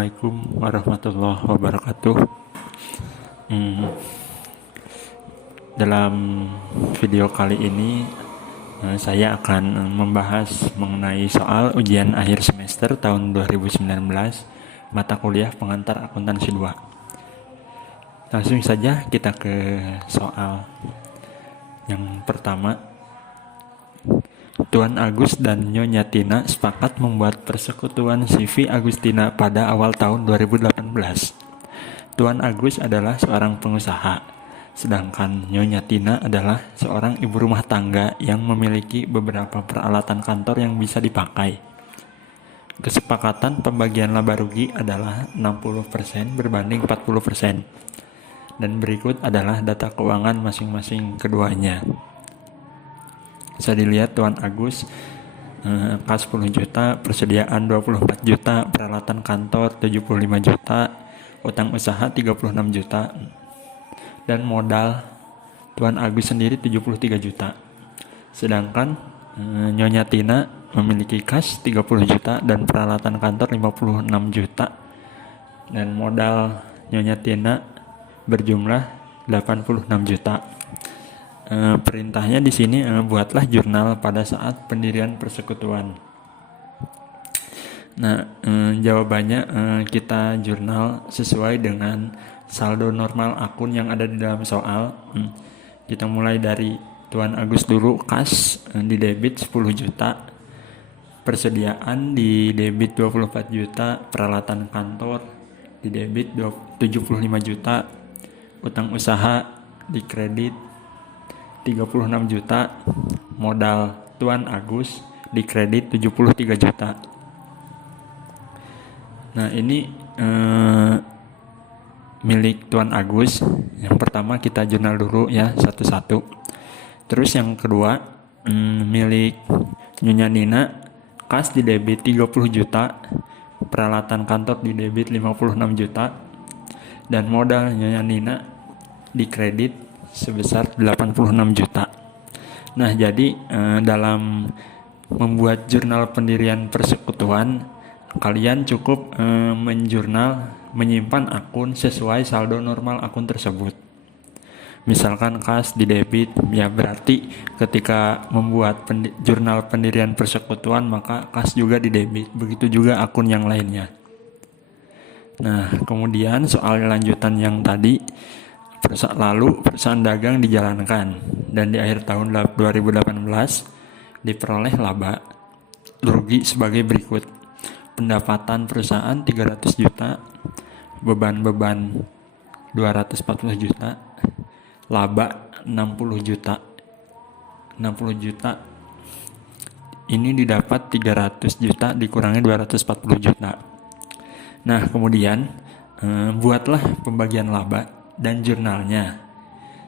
Assalamualaikum warahmatullahi wabarakatuh. Dalam video kali ini saya akan membahas mengenai soal ujian akhir semester tahun 2019 mata kuliah pengantar akuntansi 2. Langsung saja kita ke soal yang pertama. Tuan Agus dan Nyonya Tina sepakat membuat persekutuan CV Agustina pada awal tahun 2018. Tuan Agus adalah seorang pengusaha, sedangkan Nyonya Tina adalah seorang ibu rumah tangga yang memiliki beberapa peralatan kantor yang bisa dipakai. Kesepakatan pembagian laba rugi adalah 60% berbanding 40%. Dan berikut adalah data keuangan masing-masing keduanya. Bisa dilihat Tuan Agus kas 10 juta, persediaan 24 juta, peralatan kantor 75 juta, utang usaha 36 juta, dan modal Tuan Agus sendiri 73 juta. Sedangkan Nyonya Tina memiliki kas 30 juta dan peralatan kantor 56 juta, dan modal Nyonya Tina berjumlah 86 juta. Perintahnya di sini buatlah jurnal pada saat pendirian persekutuan. Nah, jawabannya kita jurnal sesuai dengan saldo normal akun yang ada di dalam soal. Kita mulai dari Tuan Agus dulu, kas di debit 10 juta, persediaan di debit 24 juta, peralatan kantor di debit 75 juta, utang usaha di kredit 36 juta, modal Tuan Agus di kredit 73 juta. Nah, ini milik Tuan Agus. Yang pertama kita jurnal dulu ya satu-satu. Terus yang kedua milik Nyonya Nina, kas di debit 30 juta, peralatan kantor di debit 56 juta, dan modal Nyonya Nina di kredit sebesar 86 juta. Nah, jadi dalam membuat jurnal pendirian persekutuan, kalian cukup menyimpan akun sesuai saldo normal akun tersebut. Misalkan kas di debit, ya berarti ketika membuat jurnal pendirian persekutuan maka kas juga di debit. Begitu juga akun yang lainnya. Nah, kemudian soal lanjutan yang tadi, lalu perusahaan dagang dijalankan dan di akhir tahun 2018 diperoleh laba rugi sebagai berikut. Pendapatan perusahaan 300 juta, beban 240 juta, laba 60 juta. 60 juta ini didapat 300 juta dikurangi 240 juta. Nah, kemudian buatlah pembagian laba dan jurnalnya,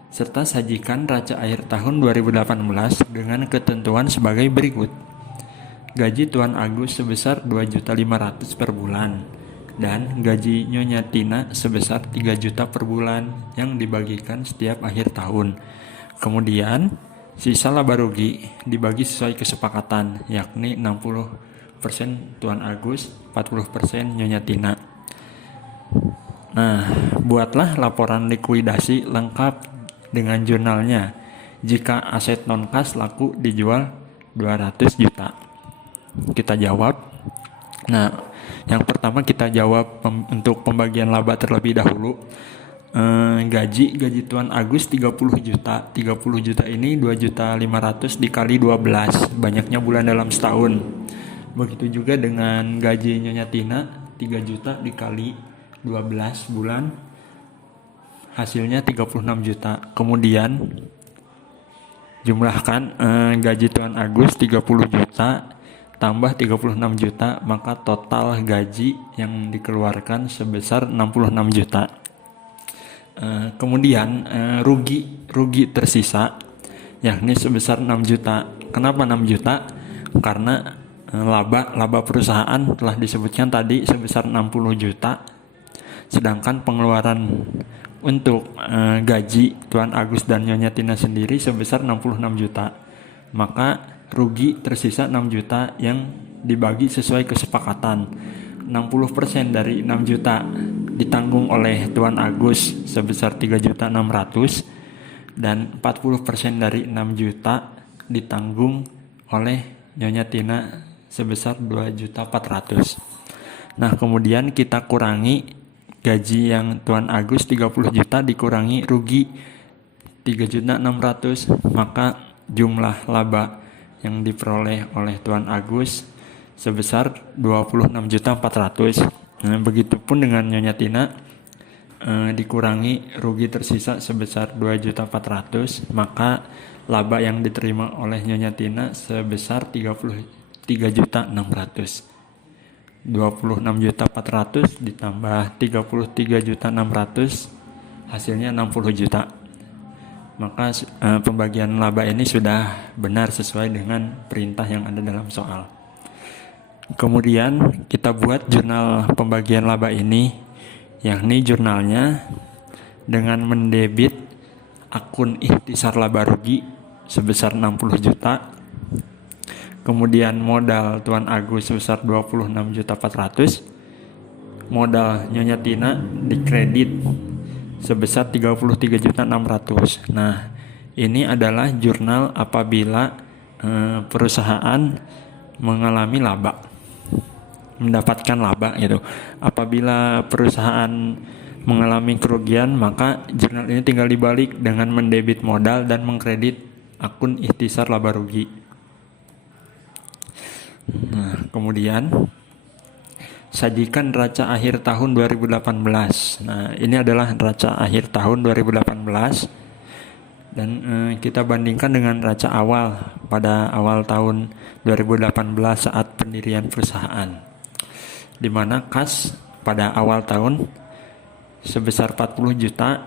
serta sajikan raca akhir tahun 2018 dengan ketentuan sebagai berikut. Gaji Tuan Agus sebesar 2.500.000 per bulan, dan gaji Nyonya Tina sebesar 3 juta per bulan yang dibagikan setiap akhir tahun. Kemudian sisa laba rugi dibagi sesuai kesepakatan, yakni 60% Tuan Agus, 40% Nyonya Tina. Nah, buatlah laporan likuidasi lengkap dengan jurnalnya jika aset non-kas laku dijual 200 juta. Kita jawab. Nah, yang pertama kita jawab untuk pembagian laba terlebih dahulu. Gaji Tuan Agus 30 juta. 30 juta ini 2.500.000 dikali 12, banyaknya bulan dalam setahun. Begitu juga dengan gaji Nyonya Tina 3 juta dikali 12 bulan, hasilnya 36 juta. Kemudian jumlahkan gaji Tuan Agus 30 juta tambah 36 juta, maka total gaji yang dikeluarkan sebesar 66 juta. Kemudian rugi tersisa, yakni sebesar 6 juta. Kenapa 6 juta? Karena laba perusahaan telah disebutkan tadi sebesar 60 juta. Sedangkan pengeluaran untuk gaji Tuan Agus dan Nyonya Tina sendiri sebesar 66 juta. Maka rugi tersisa 6 juta yang dibagi sesuai kesepakatan. 60% dari 6 juta ditanggung oleh Tuan Agus sebesar 3.600.000 dan 40% dari 6 juta ditanggung oleh Nyonya Tina sebesar 2.400.000. Nah, kemudian kita kurangi gaji yang Tuan Agus 30 juta dikurangi rugi 3.600.000, maka jumlah laba yang diperoleh oleh Tuan Agus sebesar 26.400.000. Nah, begitupun dengan Nyonya Tina, dikurangi rugi tersisa sebesar 2.400.000, maka laba yang diterima oleh Nyonya Tina sebesar 33.600.000. 26.400.000 ditambah 33.600.000 hasilnya 60 juta. Maka pembagian laba ini sudah benar sesuai dengan perintah yang ada dalam soal. Kemudian kita buat jurnal pembagian laba ini, yakni jurnalnya dengan mendebit akun ikhtisar laba rugi sebesar 60 juta. Kemudian modal Tuan Agus sebesar 26.400.000. Modal Nyonya Tina dikredit sebesar 33.600.000. Nah, ini adalah jurnal apabila perusahaan mengalami laba, mendapatkan laba gitu. Apabila perusahaan mengalami kerugian, maka jurnal ini tinggal dibalik dengan mendebit modal dan mengkredit akun ikhtisar laba rugi. Nah, kemudian sajikan neraca akhir tahun 2018. Nah, ini adalah neraca akhir tahun 2018 dan kita bandingkan dengan neraca awal pada awal tahun 2018 saat pendirian perusahaan, di mana kas pada awal tahun sebesar 40 juta,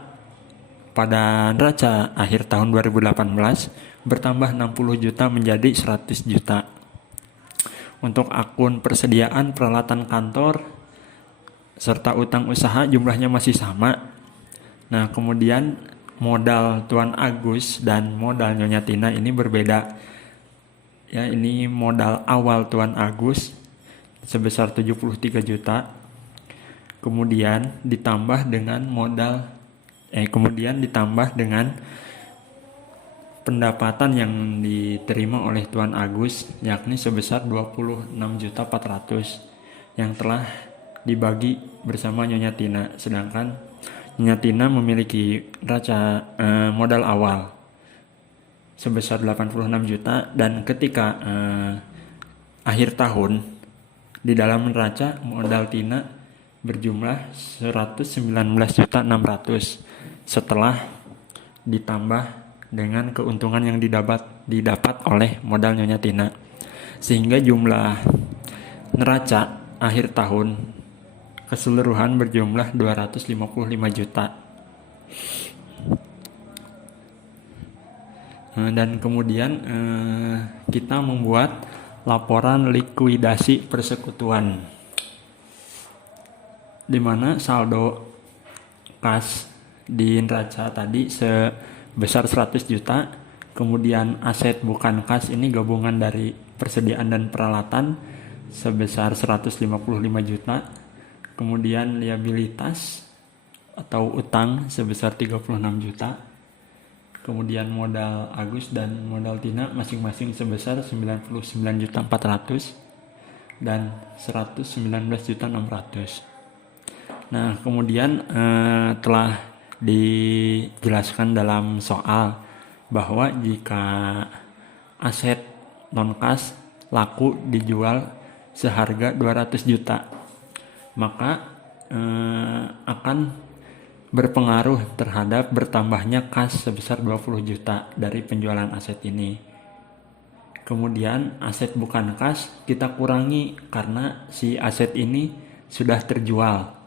pada neraca akhir tahun 2018 bertambah 60 juta menjadi 100 juta. Untuk akun persediaan peralatan kantor serta utang usaha jumlahnya masih sama. Nah, kemudian modal Tuan Agus dan modal Nyonya Tina ini berbeda. Ya, ini modal awal Tuan Agus sebesar 73 juta. Kemudian ditambah dengan pendapatan yang diterima oleh Tuan Agus, yakni sebesar 26.400.000 yang telah dibagi bersama Nyonya Tina. Sedangkan Nyonya Tina memiliki neraca modal awal sebesar 86 juta dan ketika akhir tahun di dalam neraca modal Tina berjumlah 119.600.000 setelah ditambah dengan keuntungan yang didapat oleh modal Nyonya Tina, sehingga jumlah neraca akhir tahun keseluruhan berjumlah 255 juta. Dan kemudian kita membuat laporan likuidasi persekutuan, di mana saldo kas di neraca tadi sebesar 100 juta, kemudian aset bukan kas ini gabungan dari persediaan dan peralatan sebesar 155 juta, kemudian liabilitas atau utang sebesar 36 juta, kemudian modal Agus dan modal Tina masing-masing sebesar 99.400.000 dan 119.600.000. Nah, kemudian telah dijelaskan dalam soal bahwa jika aset non-kas laku dijual seharga 200 juta, maka akan berpengaruh terhadap bertambahnya kas sebesar 20 juta dari penjualan aset ini. Kemudian aset bukan kas kita kurangi karena si aset ini sudah terjual.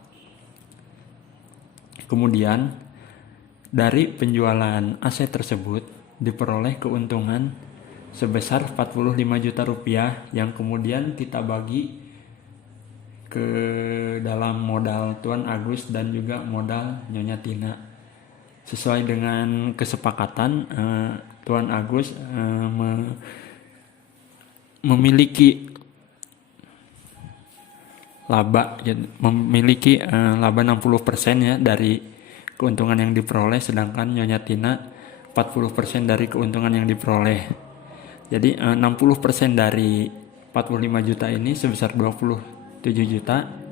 Kemudian dari penjualan aset tersebut diperoleh keuntungan sebesar 45 juta rupiah yang kemudian kita bagi ke dalam modal Tuan Agus dan juga modal Nyonya Tina. Sesuai dengan kesepakatan, Tuan Agus memiliki laba, memiliki laba 60% ya dari keuntungan yang diperoleh, sedangkan Nyonya Tina 40% dari keuntungan yang diperoleh. Jadi 60% dari 45 juta ini sebesar 27 juta,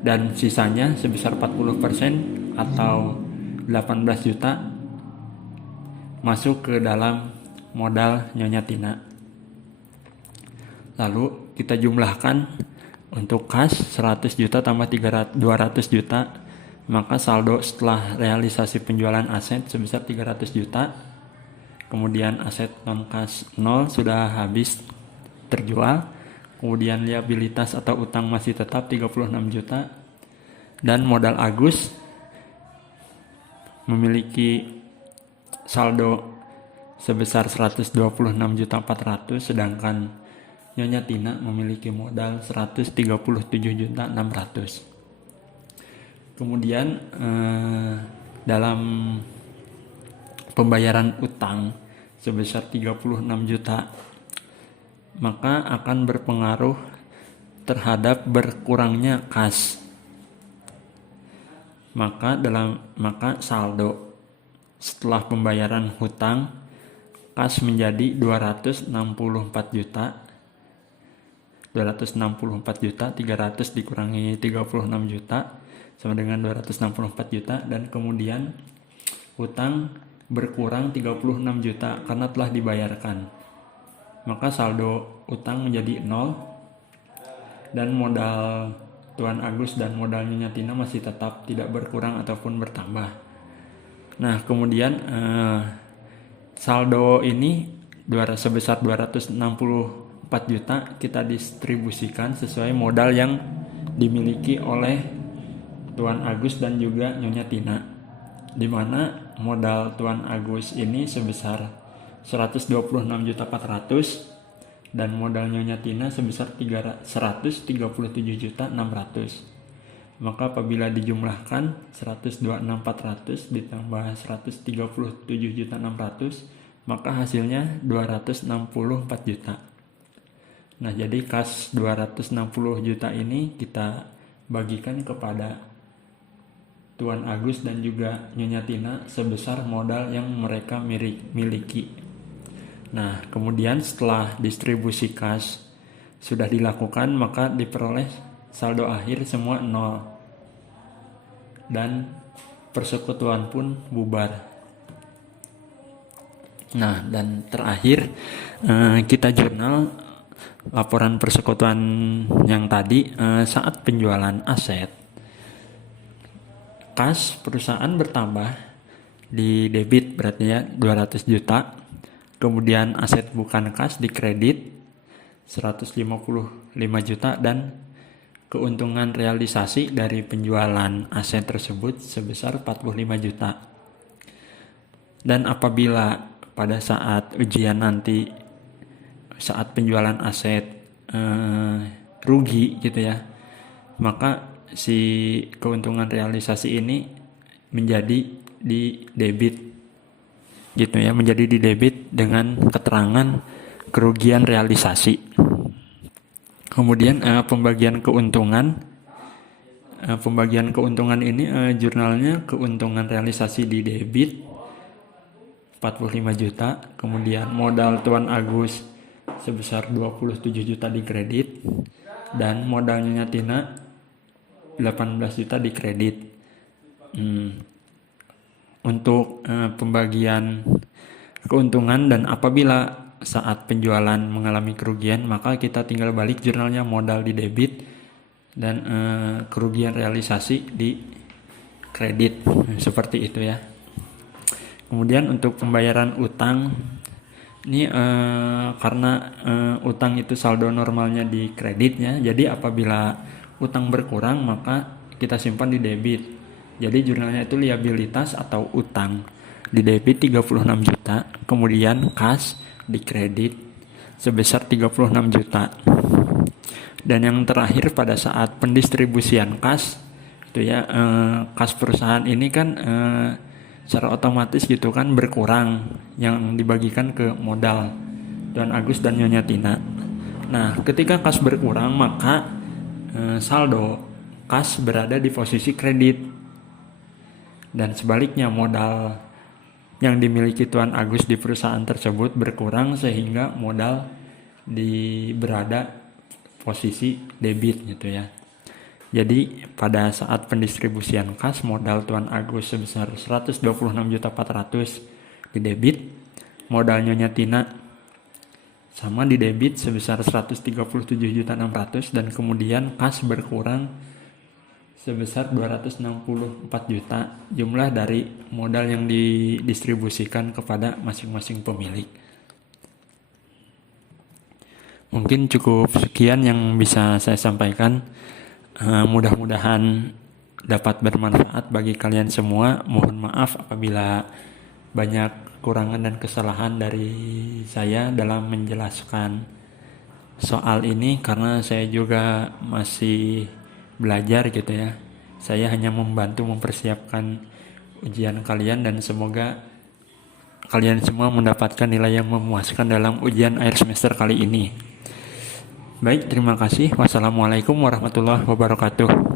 dan sisanya sebesar 40% atau 18 juta masuk ke dalam modal Nyonya Tina. Lalu kita jumlahkan untuk kas 100 juta tambah 200 juta, maka saldo setelah realisasi penjualan aset sebesar 300 juta. Kemudian aset non kas 0 sudah habis terjual. Kemudian liabilitas atau utang masih tetap 36 juta. Dan modal Agus memiliki saldo sebesar 126.400.000, sedangkan Nyonya Tina memiliki modal 137.600.000. Kemudian dalam pembayaran utang sebesar 36 juta, maka akan berpengaruh terhadap berkurangnya kas. Maka saldo setelah pembayaran hutang kas menjadi 264 juta. 264 juta 300 dikurangi 36 juta sama dengan 264 juta, dan kemudian hutang berkurang 36 juta karena telah dibayarkan. Maka saldo utang menjadi 0 dan modal Tuan Agus dan modal Nyonya Tina masih tetap tidak berkurang ataupun bertambah. Nah, kemudian saldo ini sebesar 264 juta kita distribusikan sesuai modal yang dimiliki oleh Tuan Agus dan juga Nyonya Tina, di mana modal Tuan Agus ini sebesar 126.400.000 dan modal Nyonya Tina sebesar 137.600.000. Maka apabila dijumlahkan 126.400 ditambah 137.600, maka hasilnya 264 juta. Nah, jadi kas 260 juta ini kita bagikan kepada Tuan Agus dan juga Nyonya Tina sebesar modal yang mereka miliki. Nah, kemudian setelah distribusi kas sudah dilakukan, maka diperoleh saldo akhir semua 0 dan persekutuan pun bubar. Nah, dan terakhir kita jurnal laporan persekutuan yang tadi. Saat penjualan aset, kas perusahaan bertambah di debit, berarti ya 200 juta. Kemudian aset bukan kas di kredit 155 juta, dan keuntungan realisasi dari penjualan aset tersebut sebesar 45 juta. Dan apabila pada saat ujian nanti, saat penjualan aset rugi gitu ya, maka si keuntungan realisasi ini menjadi di debit gitu ya, menjadi di debit dengan keterangan kerugian realisasi. Kemudian pembagian keuntungan ini jurnalnya keuntungan realisasi di debit 45 juta, kemudian modal Tuan Agus sebesar 27 juta di kredit, dan modalnya Tina 18 juta di kredit. Untuk pembagian keuntungan, dan apabila saat penjualan mengalami kerugian, maka kita tinggal balik jurnalnya modal di debit dan kerugian realisasi di kredit, seperti itu ya. Kemudian untuk pembayaran utang ini karena utang itu saldo normalnya di kreditnya, jadi apabila utang berkurang maka kita simpan di debit. Jadi jurnalnya itu liabilitas atau utang di debit 36 juta, kemudian kas di kredit sebesar 36 juta. Dan yang terakhir pada saat pendistribusian kas itu ya, kas perusahaan ini kan secara otomatis gitu kan berkurang yang dibagikan ke modal Tuan Agus dan Nyonya Tina. Nah, ketika kas berkurang maka saldo, kas berada di posisi kredit. Dan sebaliknya, modal yang dimiliki Tuan Agus di perusahaan tersebut berkurang sehingga modal berada posisi debit gitu ya. Jadi pada saat pendistribusian kas, modal Tuan Agus sebesar 126.400.000 di debit, modal Nyonya Tina sama di debit sebesar 137.600.000, dan kemudian kas berkurang sebesar 264 juta jumlah dari modal yang didistribusikan kepada masing-masing pemilik. Mungkin cukup sekian yang bisa saya sampaikan. Mudah-mudahan dapat bermanfaat bagi kalian semua. Mohon maaf apabila banyak kekurangan dan kesalahan dari saya dalam menjelaskan soal ini, karena saya juga masih belajar gitu ya. Saya hanya membantu mempersiapkan ujian kalian, dan semoga kalian semua mendapatkan nilai yang memuaskan dalam ujian akhir semester kali ini. Baik, terima kasih. Wassalamualaikum warahmatullahi wabarakatuh.